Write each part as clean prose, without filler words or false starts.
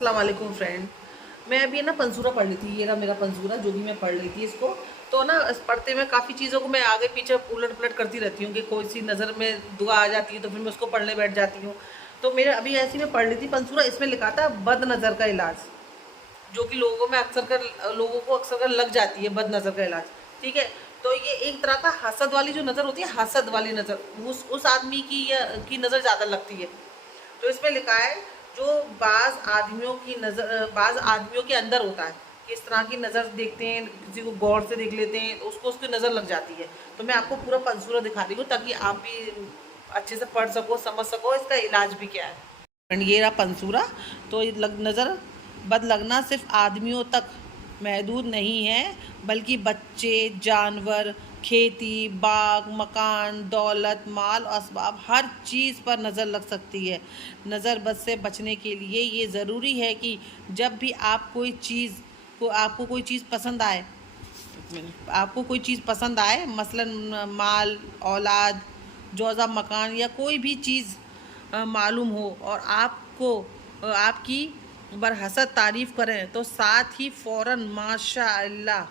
अस्सलाम वालेकुम फ्रेंड। मैं अभी ना पंसूरा पढ़ रही थी। ये रहा मेरा पंसूरा जो भी मैं पढ़ रही थी इसको। तो ना पढ़ते में काफ़ी चीज़ों को मैं आगे पीछे उलट पलट करती रहती हूँ कि कोई सी नज़र में दुआ आ जाती है तो फिर मैं उसको पढ़ने बैठ जाती हूँ। तो मेरे अभी ऐसी मैं पढ़ रही थी पंसूरा। इसमें लिखा था बद नज़र का इलाज, जो कि लोगों को अक्सर कर लग जाती है बद नज़र का इलाज। ठीक है। तो ये एक तरह का हसद वाली जो नज़र होती है, हसद वाली नज़र उस आदमी की की नज़र ज़्यादा लगती है। तो इसमें लिखा है जो बाज आदमियों के अंदर होता है, किस तरह की नज़र देखते हैं, किसी को गौर से देख लेते हैं तो उसको उसकी नज़र लग जाती है। तो मैं आपको पूरा पंसूरा दिखा रही हूँ ताकि आप भी अच्छे से पढ़ सको, समझ सको इसका इलाज भी क्या है। एंड ये रहा पंसूरा। तो ये नज़र बद लगना सिर्फ आदमियों तक महदूद नहीं है, बल्कि बच्चे, जानवर, खेती, बाग, मकान, दौलत, माल और असबाब, हर चीज़ पर नज़र लग सकती है। नज़र बद से बचने के लिए ये ज़रूरी है कि जब भी आपको कोई चीज़ पसंद आए, मसलन माल, औलाद, जोज़ा, मकान या कोई भी चीज़ मालूम हो और आपकी बरहसत तारीफ़ करें तो साथ ही फ़ौरन माशा अल्लाह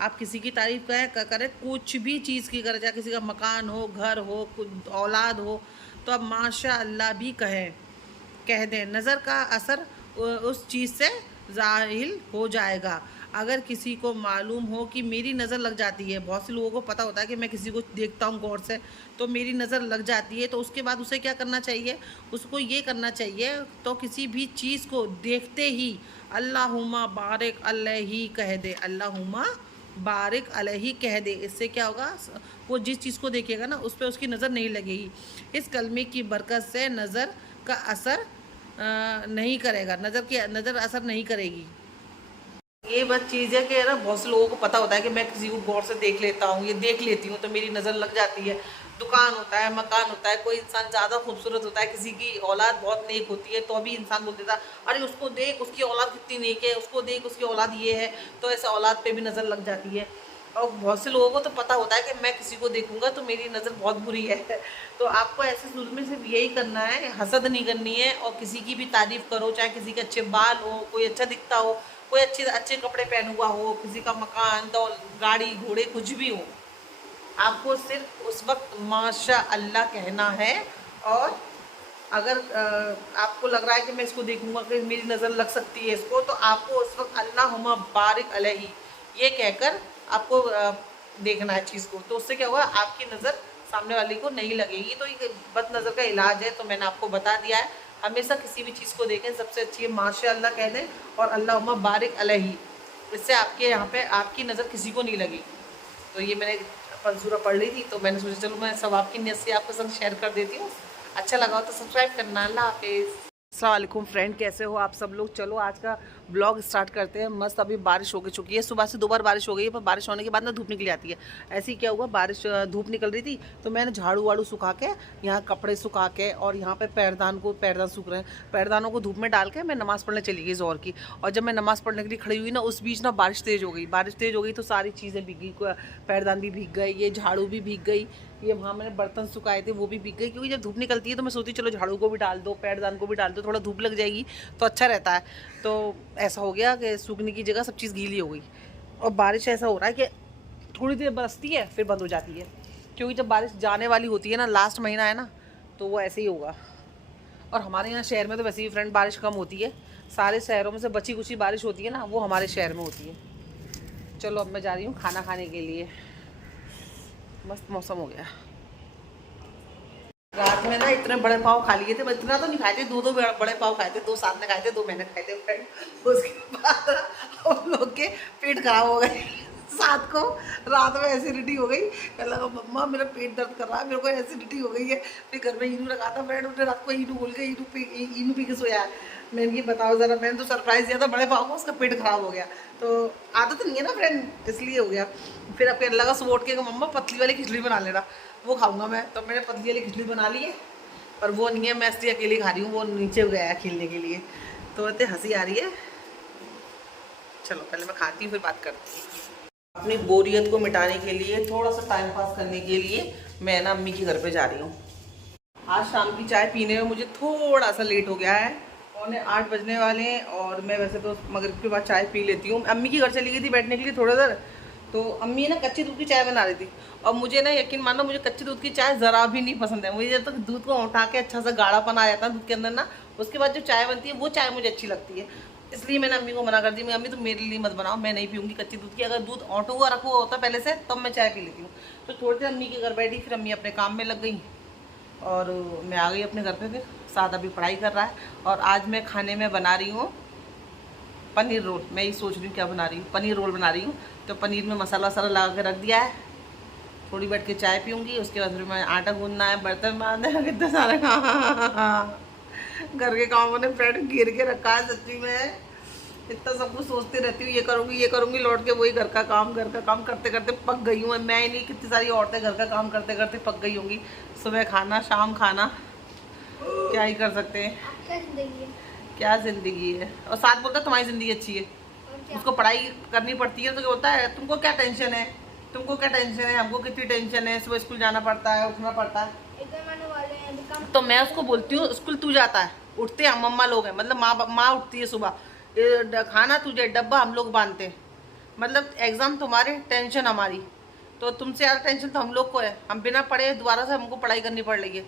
आप किसी की तारीफ़ करें, कुछ भी चीज़ की करें, चाहे किसी का मकान हो, घर हो, कुछ औलाद हो, तो आप माशा अल्लाह भी कह दें। नज़र का असर उस चीज़ से ज़ाहिल हो जाएगा। अगर किसी को मालूम हो कि मेरी नज़र लग जाती है, बहुत से लोगों को पता होता है कि मैं किसी को देखता हूँ गौर से तो मेरी नज़र लग जाती है, तो उसके बाद उसे क्या करना चाहिए, उसको ये करना चाहिए तो किसी भी चीज़ को देखते ही अल्लाहुम्मा बारिक अलैहि कह दे, अल्लाहुम्मा बारिक अलैहि कह दे। इससे क्या होगा, वो जिस चीज़ को देखेगा ना उस पर उसकी नज़र नहीं लगेगी। इस कलमे की बरकत से नज़र का असर नहीं करेगा, नज़र असर नहीं करेगी। ये बस चीज़ है कि ना बहुत से लोगों को पता होता है कि मैं किसी को गौर से देख लेता हूँ, ये देख लेती हूँ तो मेरी नज़र लग जाती है। दुकान होता है, मकान होता है, कोई इंसान ज़्यादा खूबसूरत होता है, किसी की औलाद बहुत नेक होती है तो अभी इंसान बोल देता है अरे उसको देख, उसकी औलाद कितनी नेक है, उसको देख, उसकी औलाद ये है, तो ऐसे औलाद पे भी नज़र लग जाती है। और बहुत से लोगों को तो पता होता है कि मैं किसी को देखूंगा तो मेरी नज़र बहुत बुरी है। तो आपको ऐसे सूरत में सिर्फ यही करना है, हसद नहीं करनी है और किसी की भी तारीफ़ करो, चाहे किसी के अच्छे बाल हो, कोई अच्छा दिखता हो, कोई अच्छे अच्छे कपड़े पहना हुआ हो, किसी का मकान, दौल, गाड़ी, घोड़े, कुछ भी हो, आपको सिर्फ उस वक्त माशा अल्लाह कहना है। और अगर आपको लग रहा है कि मैं इसको देखूंगा कि मेरी नज़र लग सकती है इसको, तो आपको उस वक्त अल्लाहुम्मा बारिक अलैहि ये कहकर आपको देखना है चीज़ को। तो उससे क्या होगा, आपकी नज़र सामने वाले को नहीं लगेगी। तो ये बद नज़र का इलाज है, तो मैंने आपको बता दिया है। हमेशा किसी भी चीज़ को देखें, सबसे अच्छी है माशा अल्लाह कह दें और अल्लाहुम्मा बारिक अलैहि। इससे आपके यहाँ पे आपकी नज़र किसी को नहीं लगेगी। तो ये मैंने पंसूरा पढ़ ली थी तो मैंने सोचा चलो मैं सब आपकी नीयत से आपके साथ शेयर कर देती हूँ। अच्छा लगा हो तो सब्सक्राइब करना। अल्लाह हाफिज़। अस्सलाम वालेकुम फ्रेंड, कैसे हो आप सब लोग। चलो आज का ब्लॉग स्टार्ट करते हैं। मस्त अभी बारिश हो चुकी है, सुबह से 2 बार बारिश हो गई है, पर बारिश होने के बाद ना धूप निकली आती है। ऐसे ही क्या हुआ, बारिश धूप निकल रही थी तो मैंने झाड़ू वाड़ू सुखा के, यहाँ कपड़े सुखा के और यहाँ पे पैरदान सूख रहे हैं, पैरदानों को धूप में डाल के मैं नमाज़ पढ़ने चली गई ज़ोहर की। और जब मैं नमाज़ पढ़ने के लिए खड़ी हुई ना, उस बीच ना बारिश तेज़ हो गई तो सारी चीज़ें भीग गई, पैरदान भी भीग गए, ये झाड़ू भी भीग गई, ये वहाँ मैंने बर्तन सुखाए थे वो भी भीग गए। क्योंकि जब धूप निकलती है तो मैं सोचती चलो झाड़ू को भी डाल दो, पैरदान को भी डाल दो, थोड़ा धूप लग जाएगी तो अच्छा रहता है। तो ऐसा हो गया कि सूखने की जगह सब चीज़ गीली हो गई। और बारिश ऐसा हो रहा है कि थोड़ी देर बरसती है फिर बंद हो जाती है, क्योंकि जब बारिश जाने वाली होती है ना, लास्ट महीना है ना, तो वो ऐसे ही होगा। और हमारे यहाँ शहर में तो वैसे ही फ्रेंड बारिश कम होती है, सारे शहरों में से बची कुची बारिश होती है ना, वो हमारे शहर में होती है। चलो अब मैं जा रही हूँ खाना खाने के लिए, मस्त मौसम हो गया। रात में ना इतने बड़े पाव खा लिए थे, इतना तो नहीं खाए थे, दो बड़े पाव खाए थे, 2 साथ में खाए थे, 2 मैंने खाए थे फ्रेंड। उसके बाद हम लोग के पेट खराब हो गए। साथ को रात में एसिडिटी हो गई, कहने लगा मम्मा मेरा पेट दर्द कर रहा है, मेरे को एसिडिटी हो गई है। फिर घर में इनू रखा था फ्रेंड, उसने रात को इनू बोल के इनू पी के सोया है। मैंने ये बताओ ज़रा, मैंने तो सरप्राइज़ दिया था बड़े पाव को, उसका पेट खराब हो गया। तो आदत नहीं है ना फ्रेंड, इसलिए हो गया। फिर अब कहने लगा सुबह उठ के मम्मा पतली वाली खिचड़ी बना लेना, वो खाऊंगा मैं। तो मैंने पतली वाली खिचड़ी बना ली है, पर वो नहीं है, मैं इसलिए अकेली खा रही हूँ, वो नीचे गया है खेलने के लिए। तो इतनी हंसी आ रही है। चलो पहले मैं खाती हूँ फिर बात करती हूँ। अपनी बोरियत को मिटाने के लिए, थोड़ा सा टाइम पास करने के लिए मैं ना अम्मी के घर पे जा रही हूँ। आज शाम की चाय पीने में मुझे थोड़ा सा लेट हो गया है 8 बजने वाले हैं और मैं वैसे तो मगरिब के बाद चाय पी लेती हूँ। अम्मी के घर चली गई थी बैठने के लिए थोड़ा देर, तो अम्मी ना कच्चे दूध की चाय बना रही थी और मुझे ना यकीन मानो मुझे कच्चे दूध की चाय ज़रा भी नहीं पसंद है। मुझे जब तक दूध को उठा के अच्छा सा गाढ़ापन आ जाता है दूध के अंदर ना, उसके बाद जो चाय बनती है वो चाय मुझे अच्छी लगती है। इसलिए मैंने अम्मी को मना कर दी, मैं अम्मी तो मेरे लिए मत बनाओ, मैं नहीं पीऊँगी कच्चे दूध की। अगर दूध ऑटो हुआ रखा हुआ होता पहले से तब मैं चाय पी लेती हूँ। तो थोड़ी देर अम्मी के घर बैठी, फिर अम्मी अपने काम में लग गई और मैं आ गई अपने घर पे। फिर साथ अभी पढ़ाई कर रहा है और आज मैं खाने में बना रही हूँ पनीर रोल। मैं ये सोच रही हूँ क्या बना रही हूँ, पनीर रोल बना रही हूँ। तो पनीर में मसाला वसाला लगा के रख दिया है, थोड़ी बैठ के चाय पीऊँगी। उसके बाद फिर मैं आटा गूंदना है, बर्तन मारना है, कितना सारा घर के कामों ने पेट गिर के रखा है सच्ची में। इतना सब कुछ सोचती रहती हूँ, ये करूँगी, लौट के वही घर का काम करते करते पक गई हूँ मैं ही नहीं, कितनी सारी औरतें घर का काम करते करते पक गई होंगी। सुबह खाना शाम खाना, क्या ही कर सकते हैं, क्या ज़िंदगी है। और साथ बोलता तुम्हारी ज़िंदगी अच्छी है, उसको पढ़ाई करनी पड़ती है तो क्या होता है, तुमको क्या टेंशन है, तुमको क्या टेंशन है, हमको कितनी टेंशन है, सुबह स्कूल जाना पड़ता है, उठना पड़ता है। तो मैं उसको बोलती हूँ स्कूल तू जाता है, उठते हैं मम्मा लोग हैं, मतलब माँ उठती है सुबह, खाना तुझे, डब्बा हम लोग बांधते हैं, मतलब एग्ज़ाम तुम्हारे टेंशन हमारी, तो तुमसे ज़्यादा टेंशन तो हम लोग को है। हम बिना पढ़े दोबारा से हमको पढ़ाई करनी पड़ रही है।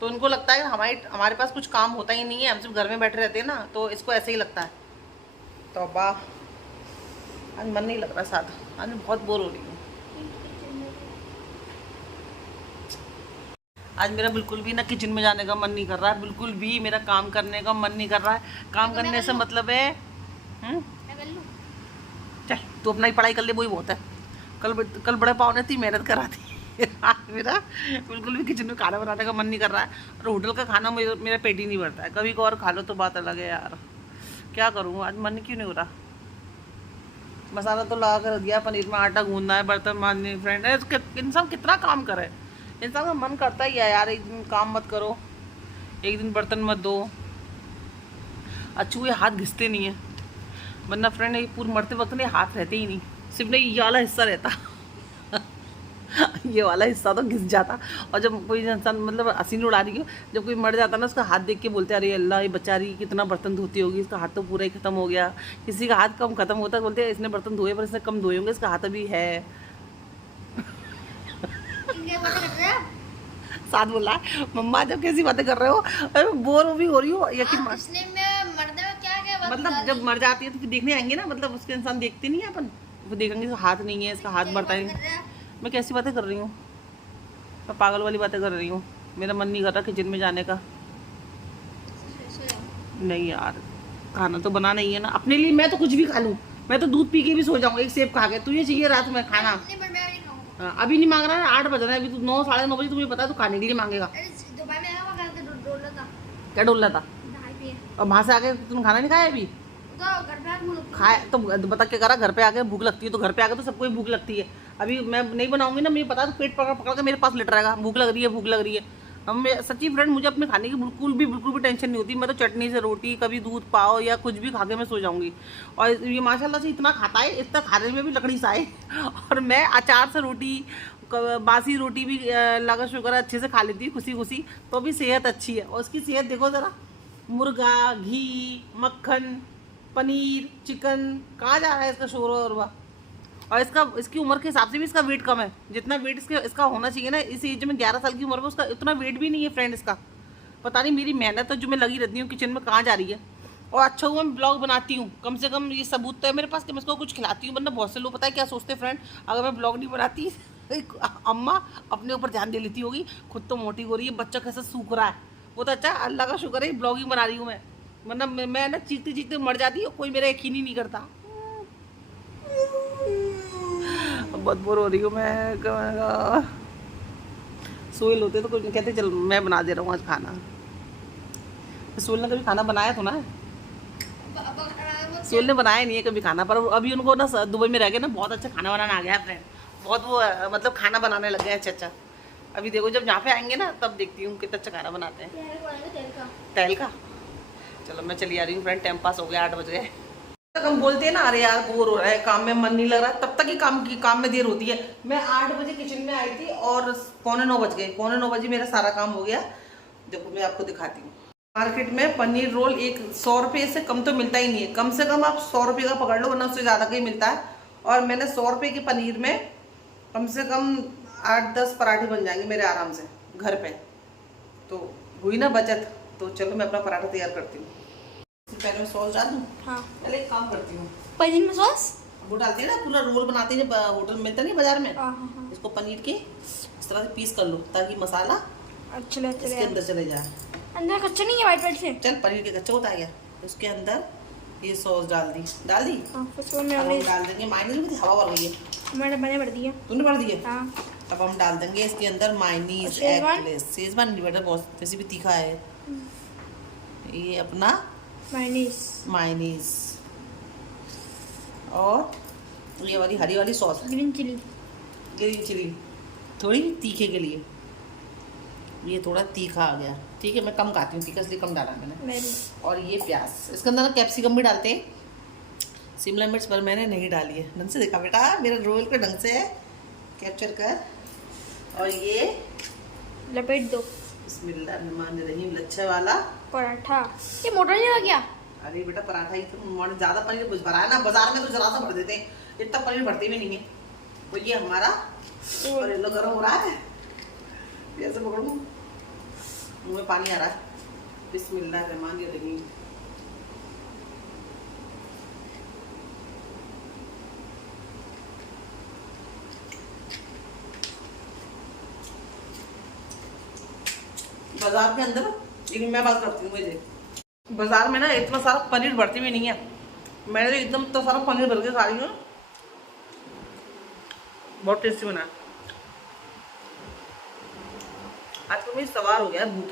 तो उनको लगता है हमारे पास कुछ काम होता ही नहीं है, हम सिर्फ घर में बैठे रहते हैं ना, तो इसको ऐसे ही लगता है। तो आज मन नहीं लग रहा साथ, आज मैं बहुत बोर हो रही हूँ। आज मेरा बिल्कुल भी ना किचन में जाने का मन नहीं कर रहा है, बिल्कुल भी मेरा काम करने का मन नहीं कर रहा है। काम करने से मतलब है चल तू अपना ही पढ़ाई कर ले, वही बहुत है। कल बड़े पाव ने इतनी मेहनत करा थी आज मेरा बिल्कुल भी किचन में खाना बनाने का मन नहीं कर रहा है। और होटल का खाना मेरा पेट ही नहीं भरता है, कभी को और खा लो तो बात अलग है यार। क्या करूँ, आज मन क्यों नहीं हो रहा। मसाला तो लगा कर दिया, पनीर में आटा गूंदना है, बर्तन मांजने, फ्रेंड है, इंसान कितना काम करे। इंसान का मन करता ही है यार, एक दिन काम मत करो, एक दिन बर्तन मत दो, अच्छे हाथ घिसते नहीं है। वरना फ्रेंड ये पूरे मरते वक्त ने हाथ रहते ही नहीं, सिर्फ नहीं ये वाला हिस्सा रहता ये वाला हिस्सा तो घिस जाता। और जब कोई इंसान मतलब हसीन उड़ा रही हो, जब कोई मर जाता ना उसका हाथ देख के बोलते अरे अल्लाह ये बेचारी कितना बर्तन धोती होगी, इसका हाथ तो पूरा ही खत्म हो गया। किसी का हाथ कम खत्म होता है बोलते हैं इसने बर्तन धोए पर इसने कम धोए होंगे, इसका हाथ अभी है। साथ बोला मम्मा जब कैसी बातें कर रहे हो, अरे बोर भी हो रही हो यकीन। मतलब जब मर जाती है तो देखने आएंगे ना, मतलब उसके इंसान देखते नहीं है अपन, वो देखेंगे तो हाथ नहीं है, इसका हाथ बढ़ता है। मैं कैसी बातें कर रही हूँ, मैं पागल वाली बातें कर रही हूँ। मेरा मन नहीं कर रहा किचन में जाने का। नहीं यार खाना तो बनाना ही है ना अपने लिए। मैं तो कुछ भी खा लूँ, मैं तो दूध पी के भी सो जाऊँ एक सेब खा के। तुझे चाहिए रात में खाना? अभी नहीं मांग रहा है, 8 बज रहे हैं, अभी तो 9 साढ़े 9 बजे तुझे पता है तो खाने के लिए मांगेगा। क्या डोल रहा था? और वहाँ से आके तुमने खाना नहीं खाया अभी? खाए तो बता क्या करा, घर पे आके भूख लगती है तो घर पे आके तो सबको ही भूख लगती है। अभी मैं नहीं बनाऊंगी ना, मुझे पता है तो पेट पकड़ पकड़ के मेरे पास लेट रहेगा, भूख लग रही है भूख लग रही है। हम सच्ची फ्रेंड मुझे अपने खाने की बिल्कुल भी टेंशन नहीं होती। मैं तो चटनी से रोटी, कभी दूध पाव या कुछ भी खा के मैं सो जाऊंगी। और ये माशाल्लाह से इतना खाता है, इतना खाने में भी लकड़ी सा है। और मैं अचार से रोटी, बासी रोटी भी लगा शुगर अच्छे से खा लेती हूँ खुशी तो भी सेहत अच्छी है। और उसकी सेहत देखो ज़रा, मुर्गा, घी, मक्खन, पनीर, चिकन, कहाँ जा रहा है इसका शोर और इसकी उम्र के हिसाब से भी इसका वेट कम है। जितना वेट इसका होना चाहिए ना इस एज में, 11 साल की उम्र में, उसका उतना वेट भी नहीं है फ्रेंड इसका। पता नहीं मेरी मेहनत तो जो मैं लगी रहती हूँ किचन में कहाँ जा रही है। और अच्छा हुआ मैं ब्लॉग बनाती हूँ, कम से कम ये सबूत तो है मेरे पास कि मैं इसको कुछ खिलाती हूँ। वरना बहुत से लोग पता है क्या सोचते हैं फ्रेंड, अगर मैं ब्लॉग नहीं बनाती अम्मा अपने ऊपर ध्यान दे लेती होगी, खुद तो मोटी हो रही है, बच्चा कैसा सूख रहा है। वो तो अच्छा अल्लाह का शुक्र है ब्लॉगिंग बना रही हूँ मैं, वरना मैं ना चीखते चीखते मर जाती हूँ, कोई मेरा यकीन ही नहीं करता। बहुत बोर हो रही हूँ मैं। सोहेल होते तो कुछ कहते चल मैं बना दे रहा हूँ आज खाना। सोहेल ने कभी खाना बनाया तो ना, सोहेल ने बनाया नहीं है कभी खाना, पर अभी उनको ना दुबई में रह गए ना बहुत अच्छा खाना बनाना आ गया है फ्रेंड। बहुत वो मतलब खाना बनाने लग गया अच्छा। अभी देखो जब यहाँ पे आएंगे ना तब देखती हूँ कितना अच्छा खाना बनाते हैं। तेल का चलो मैं चली आ रही हूँ फ्रेंड, टाइम पास हो गया, 8 बज गए। हम बोलते हैं ना अरे यार बोर हो रहा है, काम में मन नहीं लग रहा, तब तक ही काम में देर होती है। मैं 8 बजे किचन में आई थी और 8:45 बज गए, 8:45 मेरा सारा काम हो गया। देखो मैं आपको दिखाती हूँ। मार्केट में पनीर रोल एक 100 रुपये से कम तो मिलता ही नहीं है। कम से कम आप 100 रुपये का पकड़ लो, वरना उससे ज़्यादा का ही मिलता है। और मैंने 100 रुपये की पनीर में कम से कम 8-10 पराठे बन जाएंगे मेरे आराम से घर पे। तो हुई ना बचत। तो चलो मैं अपना पराठा तैयार करती हूँ। पहले मैं सॉस डाल दूँ। हाँ, पहले एक काम करती हूँ, पनीर में सॉस वो डालती है ना, पूरा रोल बनाते हैं होटल में मिलता नहीं बाजार में। इसको पनीर के इस तरह से पीस कर लो ताकि मसाला अच्छा इसके अंदर चले जाए। अंदर कच्चा नहीं है वाइट वाइट से? चल पनीर के कच्चा होता है यार। उसके अंदर ये सॉस डाल दी। हाँ, डाल देंगे मायनीज में, हवा भर गई है। मैंने भर दिया। तूने भर दिए? हाँ। अब हम डाल देंगे इसके अंदर मायनीज, शेजवान नहीं बेटा, बहुत वैसे भी तीखा है। ये अपना मायनीज और ये वाली हरी वाली सॉस, ग्रीन चिली थोड़ी तीखे के लिए। ये थोड़ा तीखा आ गया, ठीक है। मैं कम खाती हूँ तीखा, इसलिए कम डाला मैंने। और ये प्याज, इसके अंदर ना कैप्सिकम भी डालते हैं, शिमला मिर्च, पर मैंने नहीं डाली है। ढंग से देखा बेटा, मेरे रोल को ढंग से कैप्चर कर। और ये लपेट दो। बिस्मिल्लाहिर्रहमानिर्रहीम। लच्छे वाला पराठा। ये मोटा नहीं लगा क्या? अरे बेटा पराठा ही तो, ज़्यादा पनीर कुछ भरा है ना, बाजार में तो जरा सा भर देते हैं, इतना पनीर भरते भी नहीं है। तो ये हमारा और ये लो गर्म हो रहा है, ऐसे पकड़ूं, मुँह में पानी आ रहा है। बिस्मिल्लाहिर्रहमानिर्रहीम। बाजार के अंदर, लेकिन मैं बात करती हूँ, मुझे बाजार में ना इतना सारा पनीर भरती भी नहीं है। मैंने तो एकदम तो सारा पनीर भर के खा रही हूँ, बहुत टेस्टी बना। आज तो मेरी सवार हो गया भूख।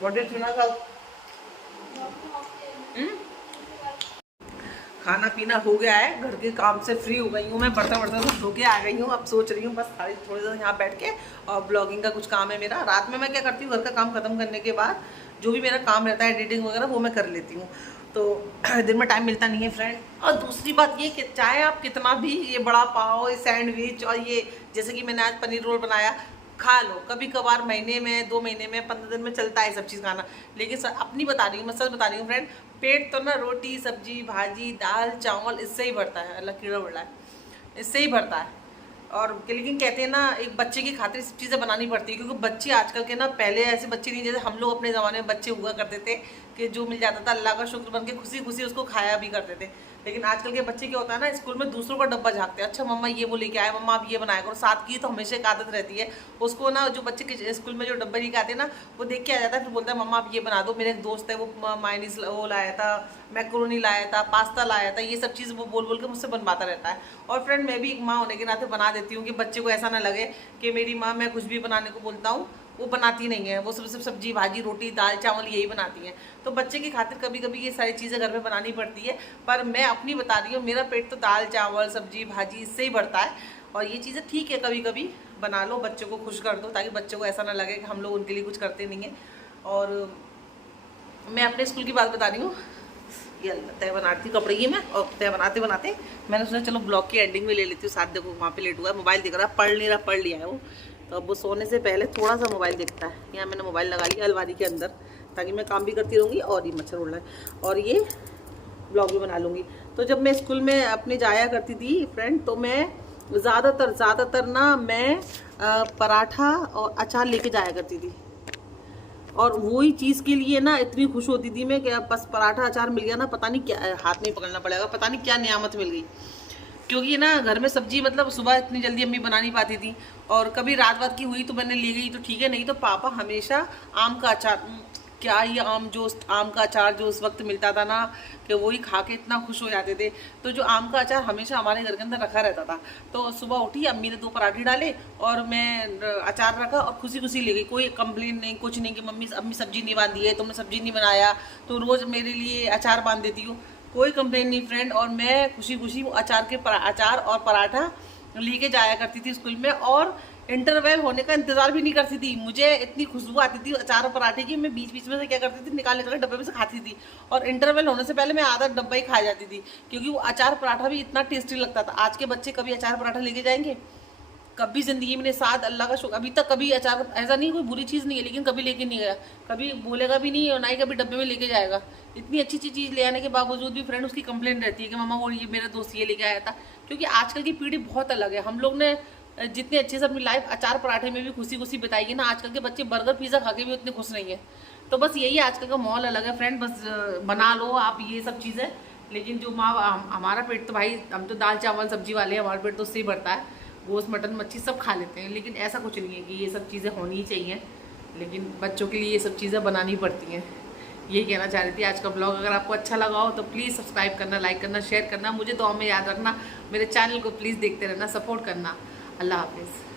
बहुत टेस्टी बना सब। खाना पीना हो गया है, घर के काम से फ्री हो गई हूँ मैं, बर्तन वर्तन सब धो के आ गई हूँ। अब सोच रही हूँ बस खाली थोड़ी देर यहाँ बैठ के, और ब्लॉगिंग का कुछ काम है मेरा। रात में मैं क्या करती हूँ, घर का काम खत्म करने के बाद जो भी मेरा काम रहता है एडिटिंग वगैरह, वो मैं कर लेती हूँ। तो दिन में टाइम मिलता नहीं है फ्रेंड। और दूसरी बात ये कि चाहे आप कितना भी ये बड़ा पाव, ये सैंडविच, और ये जैसे कि मैंने आज पनीर रोल बनाया, खा लो कभी कभार, महीने में 2 महीने में 15 दिन में चलता है सब चीज़ खाना। लेकिन अपनी बता रही हूँ, मैं सच बता रही हूँ फ्रेंड, पेट तो ना रोटी सब्जी भाजी दाल चावल इससे ही भरता है। अल्लाह कीड़ा उड़ रहा है, इससे ही भरता है। और लेकिन कहते हैं ना, एक बच्चे की खातिर सब चीज़ें बनानी पड़ती है, क्योंकि बच्चे आजकल के ना, पहले ऐसे बच्चे नहीं जैसे हम लोग अपने ज़माने में बच्चे हुआ करते थे कि जो मिल जाता था अल्लाह का शुक्र बन के खुशी खुशी उसको खाया भी करते थे। लेकिन आजकल के बच्चे क्या होता है ना, स्कूल में दूसरों का डब्बा झाँकते हैं। अच्छा मम्मा ये वो लेके आए, मम्मा आप ये बनाया करो, साथ की तो हमेशा एक आदत रहती है उसको ना। जो बच्चे के स्कूल में जो डब्बे लेके आते हैं ना, वो देख के आ जाता है, फिर बोलता है मम्मा आप ये बना दो। मेरे एक दोस्त है, वो मायनीज वो लाया था, मैक्रोनी लाया था, पास्ता लाया था, ये सब चीज़ वो बोल बोल के मुझसे बनवाता रहता है। और फ्रेंड मैं भी एक माँ होने के नाते बना देती हूँ कि बच्चे को ऐसा ना लगे कि मेरी माँ मैं कुछ भी बनाने को बोलता हूँ वो बनाती नहीं है, वो सब सब्जी भाजी रोटी दाल चावल यही बनाती हैं। तो बच्चे की खातिर कभी कभी ये सारी चीज़ें घर में बनानी पड़ती है। पर मैं अपनी बता रही हूँ, मेरा पेट तो दाल चावल सब्जी भाजी इससे ही भरता है। और ये चीज़ें ठीक है, कभी कभी बना लो, बच्चों को खुश कर दो, ताकि बच्चों को ऐसा ना लगे कि हम लोग उनके लिए कुछ करते नहीं हैं। और मैं अपने स्कूल की बात बता रही हूँ, ये तय बनाती कपड़े ये मैं, और तय बनाते बनाते मैंने सोचा चलो ब्लॉग की एंडिंग में ले लेती हूँ साथ। देखो वहाँ पे लेट हुआ है, मोबाइल देख रहा है, पढ़ नहीं रहा, पढ़ लिया है वो। तो अब वो सोने से पहले थोड़ा सा मोबाइल देखता है। यहाँ मैंने मोबाइल लगा लिया अलमारी के अंदर, ताकि मैं काम भी करती रहूँगी और ये मच्छर उड़ रहा है, और ये ब्लॉग भी बना लूँगी। तो जब मैं स्कूल में अपने जाया करती थी फ्रेंड, तो मैं ज़्यादातर ना मैं पराठा और अचार लेके जाया करती थी। और वही चीज़ के लिए ना इतनी खुश होती थी मैं कि बस पराठा अचार मिल गया ना, पता नहीं क्या हाथ में पकड़ना पड़ेगा, पता नहीं क्या नियामत मिल गई। क्योंकि ना घर में सब्जी मतलब सुबह इतनी जल्दी अम्मी बना नहीं पाती थी, और कभी रात की हुई तो मैंने ले गई तो ठीक है, नहीं तो पापा हमेशा आम का अचार, क्या ये आम का अचार जो उस वक्त मिलता था ना, कि वही खा के इतना खुश हो जाते थे। तो जो आम का अचार हमेशा हमारे घर के अंदर रखा रहता था। तो सुबह उठी, अम्मी ने 2 पराठे डाले और मैं अचार रखा और खुशी खुशी ले गई, कोई कंप्लेन नहीं, कुछ नहीं कि अम्मी सब्जी नहीं बांधी है, तुमने सब्जी नहीं बनाया, तो रोज़ मेरे लिए अचार बांध देती हो, कोई कंप्लेन नहीं फ्रेंड। और मैं खुशी खुशी अचार और पराठा लेके जाया करती थी स्कूल में। और इंटरवेल होने का इंतजार भी नहीं करती थी। मुझे इतनी खुशबू आती थी अचार और पराठे की, मैं बीच बीच में से क्या करती थी, निकाल निकाल के डब्बे में से खाती थी। और इंटरवेल होने से पहले मैं आधा डब्बा ही खा जाती थी, क्योंकि वो अचार पराठा भी इतना टेस्टी लगता था। आज के बच्चे कभी अचार पराठा लेके जाएंगे? कभी जिंदगी में साथ, अल्लाह का शुक्र अभी तक कभी अचार, ऐसा नहीं कोई बुरी चीज़ नहीं है, लेकिन कभी लेके नहीं गया, कभी बोलेगा भी नहीं और ना ही कभी डब्बे में लेके जाएगा। इतनी अच्छी अच्छी चीज़ ले आने के बावजूद भी फ्रेंड उसकी कंप्लेंट रहती है कि मामा वो ये मेरा दोस्त ये लेके आया था। क्योंकि आजकल की पीढ़ी बहुत अलग है। हम लोग ने जितने अच्छे से अपनी लाइफ अचार पराठे में भी खुशी खुशी बताई है ना, आजकल के बच्चे बर्गर पिज़्ज़ा खा के भी उतने खुश नहीं है। तो बस यही आजकल का माहौल अलग है फ्रेंड। बस बना लो आप ये सब चीज़ें, लेकिन जो माँ हमारा पेट तो भाई, हम तो दाल चावल सब्जी वाले हैं, हमारा पेट तो उससे ही बढ़ता है। गोश्त मटन मच्छी सब खा लेते हैं, लेकिन ऐसा कुछ नहीं है कि ये सब चीज़ें होनी ही चाहिए, लेकिन बच्चों के लिए ये सब चीज़ें बनानी पड़ती हैं। यही कहना चाह रही थी आज का ब्लॉग। अगर आपको अच्छा लगा हो तो प्लीज़ सब्सक्राइब करना, लाइक करना, शेयर करना, मुझे दुआ में याद रखना, मेरे चैनल को प्लीज़ देखते रहना, सपोर्ट करना। अल्लाह हाफिज़।